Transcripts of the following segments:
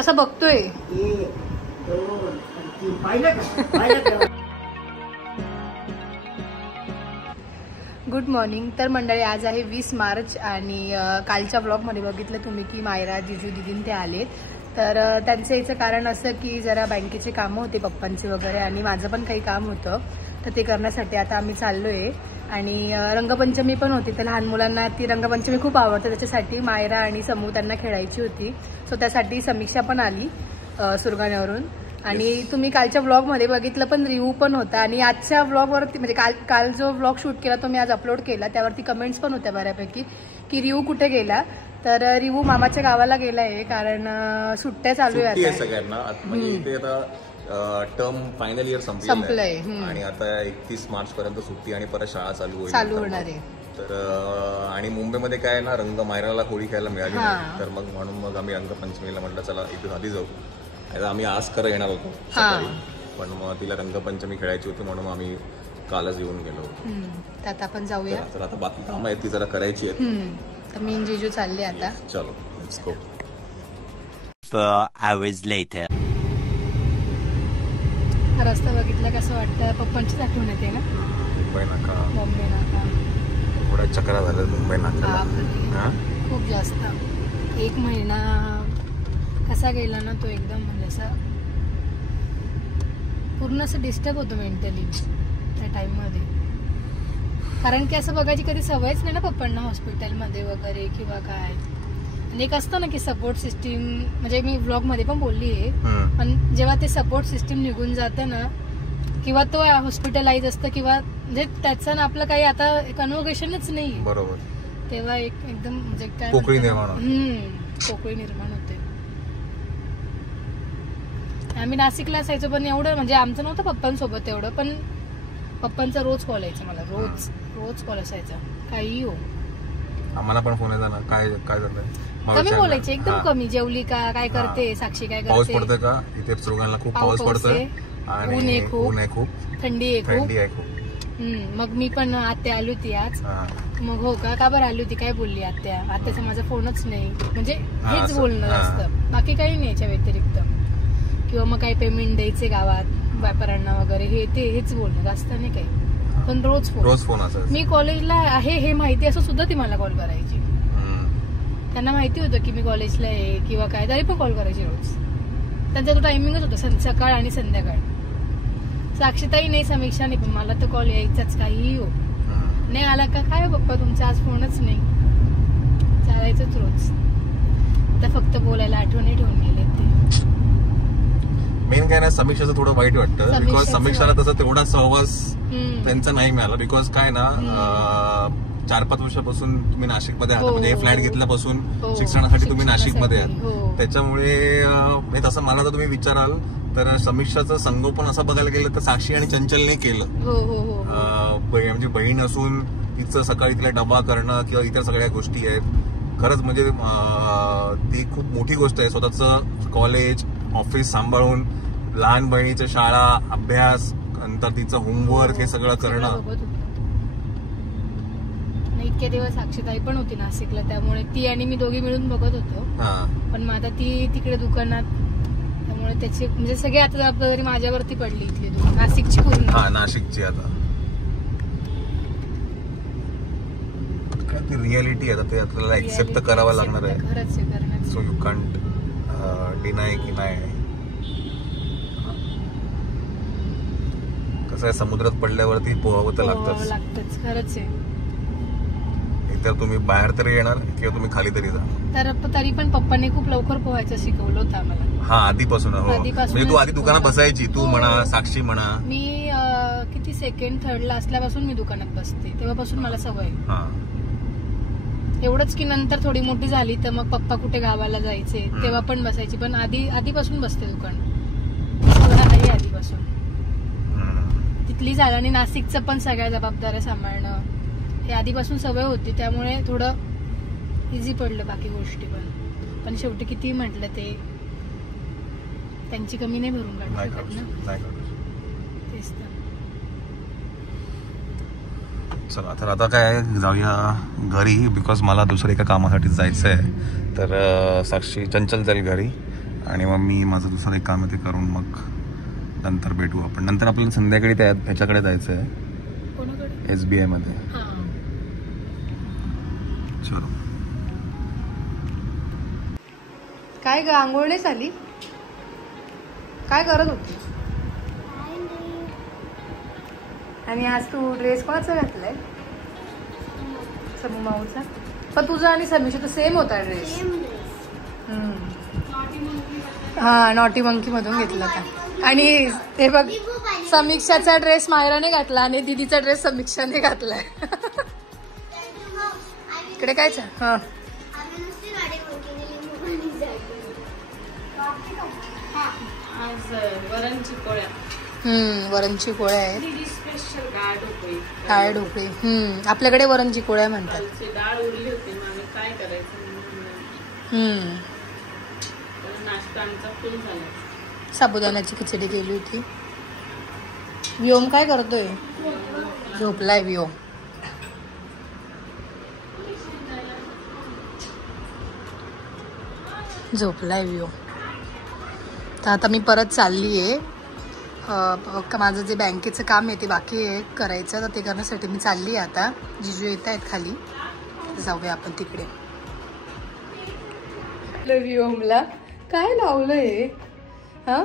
कसा बघतोय. Good morning. तर मंडळी आज आहे 20 मार्च आणि कालच्या ब्लॉगमध्ये बघितलं तुम्ही की मायरा जिजू दिदीन ते आलेत. तर त्यांचं याचं कारण असं की जरा बँकेचे कामं होते पप्पांचे वगैरे आणि माझं पण काही काम होतं तर ते करण्यासाठी आता आम्ही चाललोय. आणि रंगपंचमी पण होती तर लहान मुलांना ती रंगपंचमी खूप आवडते त्याच्यासाठी मायरा आणि समू त्यांना खेळायची होती. सो त्यासाठी समीक्षा पण आली सुरगाण्यावरून. आणि तुम्ही कालच्या ब्लॉगमध्ये बघितलं पण रिव्ह्यू पण होता आणि आजच्या ब्लॉगवरती म्हणजे काल जो ब्लॉग शूट केला तो मी आज अपलोड केला त्यावरती कमेंट्स पण होत्या बऱ्यापैकी की रिव्ह्यू कुठे गेला. तर रिव्ह्यू मामाच्या गावाला गेलाय कारण सुट्ट्या चालू आहे सगळ्यांना. म्हणजे टर्म फायनल इयर संपलंय आणि आता 31 मार्च पर्यंत सुट्टी आणि परत शाळा चालू होणार आहे. तर आणि मुंबईमध्ये काय ना रंग मायराला होळी खेळायला मिळाली नाही तर म्हणून मग आम्ही रंगपंचमीला म्हटलं चला इथून आधी जाऊ. आम्ही आज खरं येणार होतो पण मग तिला रंगपंचमी खेळायची होती म्हणून आम्ही कालच येऊन गेलो. आता आपण जाऊया. तर आता बाकी कामं आहेत ती जरा करायची आहेत. तर मी जिजू चालले आता. चलो लेट्स गो. 4 hours later. रस्ता बघितला कसं वाटतं पप्पांचीच आठवण येते ना. मुंबई नाका बॉम्बे नाका थोड्या चक्रा झाल्या मुंबई नाका खूप जास्त. 1 महिना कसा गेला ना तो एकदम म्हणजे असं पूर्ण असं डिस्टर्ब होतो मेंटली त्या टाइममध्ये. कारण की असं बघायची कधी सवयच नाही ना पप्पांना हॉस्पिटलमध्ये वगैरे किंवा काय. आणि एक असतं ना की सपोर्ट सिस्टीम म्हणजे मी व्लॉगमध्ये पण बोलली आहे पण जेव्हा ते सपोर्ट सिस्टीम निघून जातं ना किंवा तो हॉस्पिटलाइज असतं किंवा म्हणजे त्याचं ना आपलं काही आता कन्व्होकेशनच नाही बरोबर तेव्हा एकदम म्हणजे काय पोकळी निर्माण होते. आम्ही नाशिकला असायचो पण एवढं म्हणजे आमचं नव्हतं पप्पांसोबत एवढं पण पप्पांचा रोज कॉल यायचा मला रोज कॉल असायचा काही हो. आम्हाला पण फोन येतात ना काय काय झालंय कमी बोलायचे एकदम कमी. जेवली का काय करते साक्षी काय करते पाऊस पडतोय का इथे सुरगाणला खूप पाऊस पडतोय आणि ऊन आहे खूप थंडी आहे खूप. मग मी पण आत्या आली होती आज. मग हो का बरं आली होती काय बोलली आत्याचा माझा फोनच नाही म्हणजे हेच बोलणं असतं बाकी काही नाही याच्या व्यतिरिक्त. किंवा मग काही पेमेंट द्यायचे गावात व्यापाऱ्यांना वगैरे हेच बोलणं जास्त नाही काही. पण रोज फोन मी कॉलेजला आहे हे माहिती असं सुद्धा ती मला कॉल करायची. त्यांना माहिती होतं की मी कॉलेजला आहे किंवा काय तरी पण कॉल करायची रोज. त्यांचा तो टायमिंगच होता सकाळ आणि संध्याकाळ. साक्षीताई नाही समीक्षा नाही पण मला तर कॉल यायचाच काहीही हो. नाही आला का काय पप्पा तुमचा आज फोनच नाही चालायचंच रोज. आता फक्त बोलायला आठवणी ठेवून गेले ते. मेन काय नाही समीक्षाचं थोडं वाईट वाटतं बिकॉज समीक्षाला तसं तेवढा सहवास त्यांचा नाही मिळाला. बिकॉज काय ना 4-5 वर्षापासून तुम्ही नाशिकमध्ये आहात म्हणजे फ्लॅट घेतल्यापासून शिक्षणासाठी तुम्ही नाशिकमध्ये आहात त्याच्यामुळे तसं मला जर तुम्ही विचाराल तर समीक्षाचं संगोपन असं बघायला गेलं तर साक्षी आणि चंचलने केलं. म्हणजे बहीण असून तिचं सकाळी तिला डबा करणं किंवा इतर सगळ्या गोष्टी आहेत खरंच म्हणजे ती खूप मोठी गोष्ट आहे. स्वतःचं कॉलेज ऑफिस सांभाळून लहान बहिणीच्या शाळा अभ्यास नंतर तिचं होमवर्क हे सगळं करणं. इतके दिवस साक्षीताई पण होती नाशिकला त्यामुळे ती आणि मी दोघी मिळून बघत होतो. पण मग आता ती तिकडे दुकानात त्यामुळे त्याची म्हणजे सगळी आता जबाबदारी माझ्यावरती पडली इथली नाशिकची पूर्ण. नाशिकची आता काय ती रियालिटी आता ते आपल्याला एक्सेप्ट करावं लागणार आहे. खरंच आहे करणार. सो यू कांट डिनाय की नाही. कसं आहे समुद्रात पडल्यावरती पोहावं तर लागतच खरंच आहे. एकतर तुम्ही बाहेर तरी येणार किंवा तुम्ही खाली तरी जाणार. तरी पण पप्पांनी खूप लवकर पोहायचं शिकवलं होतं आम्हाला. आधीपासून म्हणजे तू आधी दुकानात बसायची तू म्हणा साक्षी म्हणा. मी किती 2nd 3rd ला असल्यापासून मी दुकानात बसते तेव्हापासून मला सवय. एवढंच की नंतर थोडी मोठी झाली तर मग पप्पा कुठे गावाला जायचे तेव्हा पण बसायची पण आधीपासून बसते दुकान आहे आधीपासून. तिथली झालं आणि नाशिकचं पण सगळ्या जबाबदाऱ्या सांभाळणं हे आधीपासून सवय होती त्यामुळे थोडं इझी पडलं बाकी गोष्टी. पण शेवटी किती म्हटलं ते त्यांची कमी नाही भरून काढू शकत ना. तेच तर. चला तर आता काय जाऊया घरी बिकॉज मला दुसऱ्या एका कामासाठी जायचं आहे. तर साक्षी चंचल जाईल घरी आणि मग मी माझं दुसरं एक काम आहे ते करून मग नंतर भेटू आपण. नंतर आपल्याला संध्याकाळी ह्याच्याकडे जायचं आहे SBI मध्ये. चलो. काय ग आंघोळ नाही झाली? काय करत होती? आणि आज तू ड्रेस कोणाचा घातलाय? समू माऊचा. पण तुझा आणि समीक्षा तर सेम होता ड्रेस. हा नॉटी मंकी मधून घेतला होता. आणि ते बघ समीक्षाचा ड्रेस मायराने घातला आणि दीदीचा ड्रेस समीक्षाने घातलाय. इकडे काय हा वरणची पोळ्या आहेत. डाळ ढोकळी. आपल्याकडे वरणची पोळ्या म्हणतात. डाळ उरली होती मग काय करायचं. नाश्ता आमचा फुल झाला. साबुदाण्याची खिचडी केली होती. व्योम काय करतोय? झोपलाय व्योम. झोपलाय व्योम. तर आता मी परत चालली आहे. माझं जे बँकेचं काम आहे ते बाकी आहे करायचं, तर ते करण्यासाठी मी चालली आहे आता. जिजू येत आहेत खाली, जाऊया आपण तिकडे. व्योमला काय लावलं हे? हा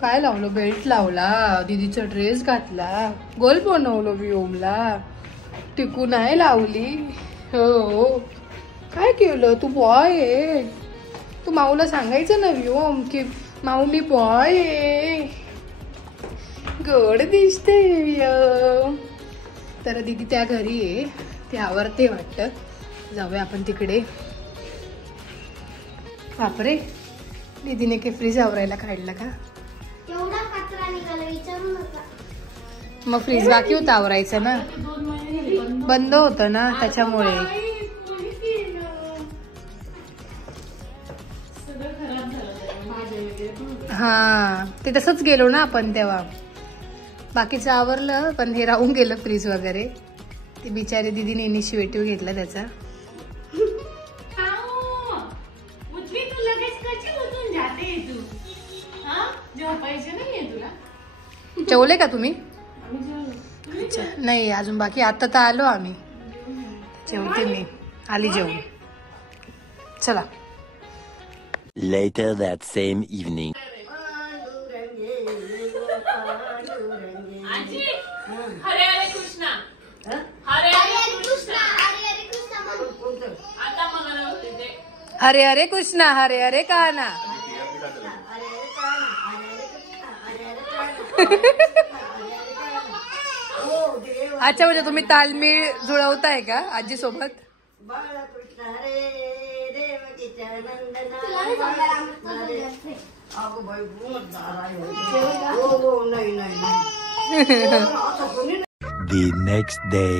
काय लावलं? बेल्ट लावला, दीदीचा ड्रेस घातला, गोल बनवलं व्योमला, टिकू नाही लावली. हो काय केलं? तू बॉय आहे. तू माऊला सांगायचं ना व्योम की माऊ मी बॉय आहे. गोड दिसते व्योम. तर दीदी त्या घरी आहे, ते आवरते वाटतं. जाऊया आपण तिकडे. बापरे, दीदीने के फ्रीज आवरायला काढलं का? मग फ्रीज बाकी होतं आवरायचं ना, बंद होतं ना त्याच्यामुळे. हा ते तसंच गेलो ना आपण तेव्हा. बाकीचं आवरलं पण हे राहून गेलं फ्रीज वगैरे. ते बिचारी दीदीने इनिशिएटिव्ह घेतला त्याचा. जेवले का तुम्ही? अच्छा नाही अजून बाकी. आता तर आलो आम्ही. जेवते मी, आली जेवून. चला. Later that same evening. Hare Hare Krishna. Hare Hare Krishna. आता मला हरे हरे कृष्णा हरे हरे कान्हा. अच्छा म्हणजे तुम्ही तालमीळ जुळवताय का आजी सोबत? The next day.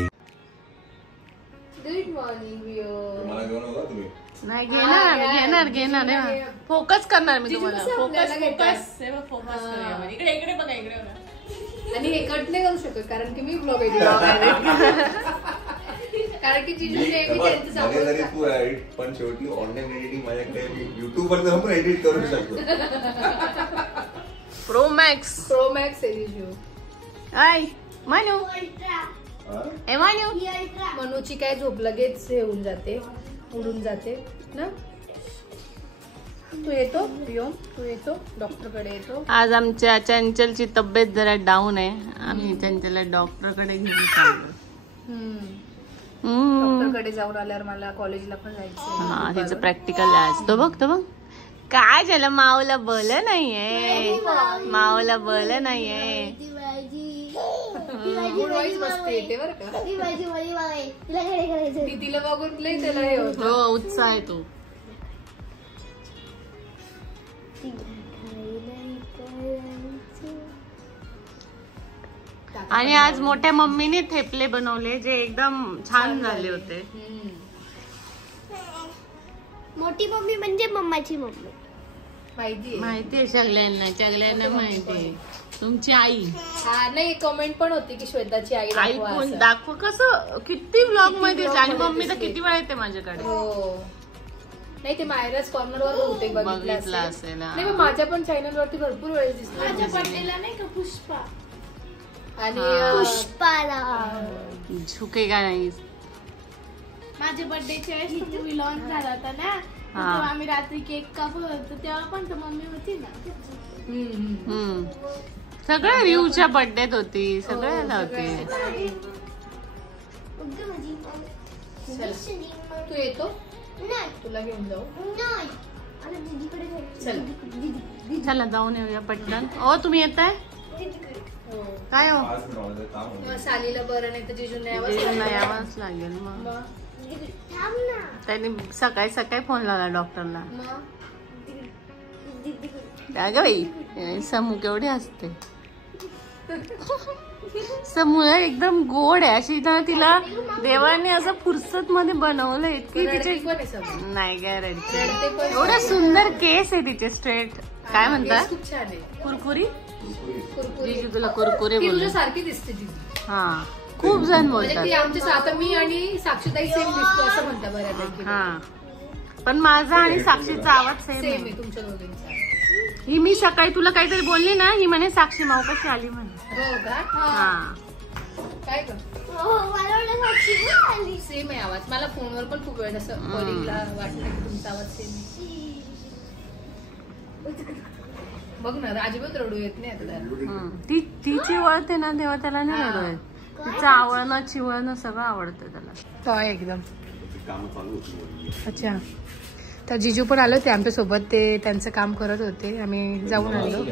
Good morning नाही घेणार. फोकस करणार मी तुम्हाला. फोकस करूया. इकडे इकडे बघा, इकडे बघा. आणि हे कट नाही करू शकत कारण की मी ब्लॉग एडिट कारण की तू एडिट पण शेवटी ऑनलाईन एडिटिंग माझ्याकडे युट्यूब वर जाऊन एडिट करू शकतो. प्रो मॅक्स आहे जिजू. हाय मनू. ए मनू. मनूची काय झोप लगेच हे होऊन जाते, उडून जाते ना. तू येतो व्योम, तू येतो डॉक्टरकडे येतो. आज आमच्या चंचलची तब्येत जरा डाऊन आहे. आम्ही चंचलला डॉक्टरकडे घेऊन चाललो. डॉक्टरकडे जाऊन आल्यावर मला कॉलेजला पण जायचं. हा तिचं प्रॅक्टिकल आहे आज. तो बघ काय झालं. माऊला बल नाहीये. माऊला बल नाहीये. तिला बघून लई त्याला हे होतं. हो उत्साह आहे तो. आणि आज मोठ्या मम्मीने थेपले बनवले जे एकदम छान झाले होते. मोठी मम्मी म्हणजे मम्माची मम्मी. माहितीये सगळ्यांना माहितीये. तुमची आई. हा नाही कमेंट पण होती की श्वेताची आई कोण दाखव. कसं किती व्लॉग मध्ये आणि मम्मी तर किती वेळा येते माझ्याकडे. नाही ते मायराज कॉर्नरवर बहुतेक बघितलं असेल. नाही मग माझ्या पण चॅनल वरती भरपूर वेळेस दिसलं. माझ्या पडलेला नाही का पुष्पा आणि पुष्पाला झुकेगा नाही. माझ्या बर्थडेच्या वेळेस मूवी लॉन्च झाला होता ना, तेव्हा आम्ही रात्री केक कापत होतो तेव्हा पण तर मम्मी होती ना. सगळ्या रिव्हच्या बर्थडेत होती, सगळ्याला होती. तू येतो तुला घेऊन जाऊ. चला जाऊन येऊया पटकन. ओ तुम्ही येताय काय हो? सालीला बरं नाही तर जिजून यावंच लागेल. मग त्यांनी सकाळी सकाळी फोन लावला डॉक्टरला. अगं बाई समू केवढी असते. समू एकदम गोड आहे अशी ना, तिला देवाने असं फुरसत मध्ये बनवलं. इतकी तिचे नाही गॅरंटी. एवढं सुंदर केस आहे तिचे स्ट्रेट. काय म्हणतात खूप छान आहे. कुरकुरी तुला कुरकुरी बोल सारखी दिसते ती. हा खूप जण बोलतात. आता मी आणि साक्षीताई सेम दिसतो असं म्हणतात बऱ्यापैकी. हा पण माझा आणि साक्षीचा आवाज सेम आहे तुमच्या दोघींचा. ही मी सकाळी तुला काहीतरी बोलली ना, ही म्हणे साक्षी माऊ कशी आली म्हणे. हो का? हा काय कर सेम आहे आवाज. मला फोनवर पण खूप वेळ असं कॉलिंगला वाटलं की तुमचा आवाज सेम आहे. बघ ना अजिबात रडू येत नाही आता. ती चिवळते ना तेव्हा त्याला नाही रडू येत. तिचं आवळणं चिवळणं सगळं आवडतं त्याला. एकदम अच्छा. तर जिजू पण आले होते आमच्या सोबत. ते त्यांचं काम करत होते. आम्ही जाऊन आलो.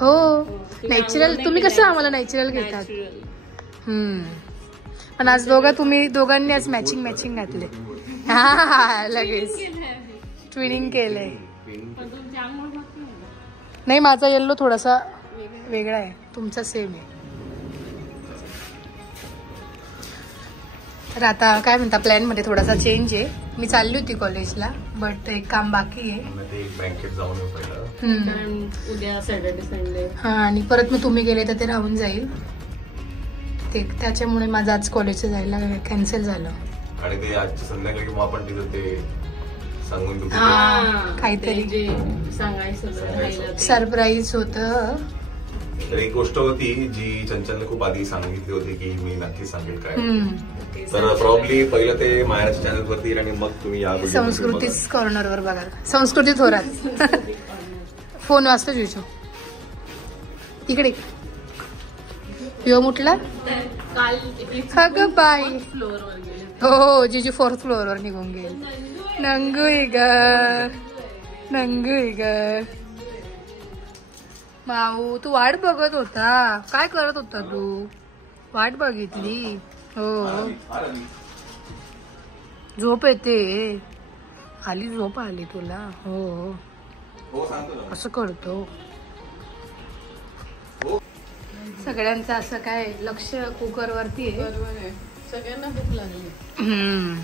हो नॅचरल. तुम्ही कसं आम्हाला नॅचरल घेतात. पण आज तुम्ही दोघांनी आज मॅचिंग घातले. हा लगेच ट्विनिंग केलंय. नाही माझा येल्लो थोडासा वेगळा आहे, तुमचा सेम आहे. तर आता काय म्हणता प्लॅन मध्ये थोडासा चेंज आहे. मी चालली होती कॉलेजला बट एक काम बाकी आहे. उद्या सॅटर्डे संडे. हा आणि परत मग तुम्ही गेले तर ते राहून जाईल. ते त्याच्यामुळे माझं आज कॉलेजचं जायला कॅन्सल झालं. आणि ते आजच्या संध्याकाळी आपण तिथं ते सांगून काहीतरी सरप्राईज होतं. तर एक गोष्ट होती जी चंचलने खूप आधी सांगितली होती की मी नक्की सांगेल काय. तर प्रॉब्ली पहिलं ते मायराच्या चॅनल वरती आणि मग तुम्ही या संस्कृती कॉर्नरवर बघा. संस्कृती थोरात फोन वाजतो जुजू इकडे. यो मुठला ग बाई. हो जिजू 4th फ्लोअरवर निघून गेल. नंगुई ग माऊ तू वाट बघत होता. काय करत होता तू? वाट बघितली. हो झोप येते. आली झोप आली तुला. हो असं करतो. सगळ्यांचं असं काय लक्ष कुकर वरती आहे. सगळ्यांना भूक लागली. हम्म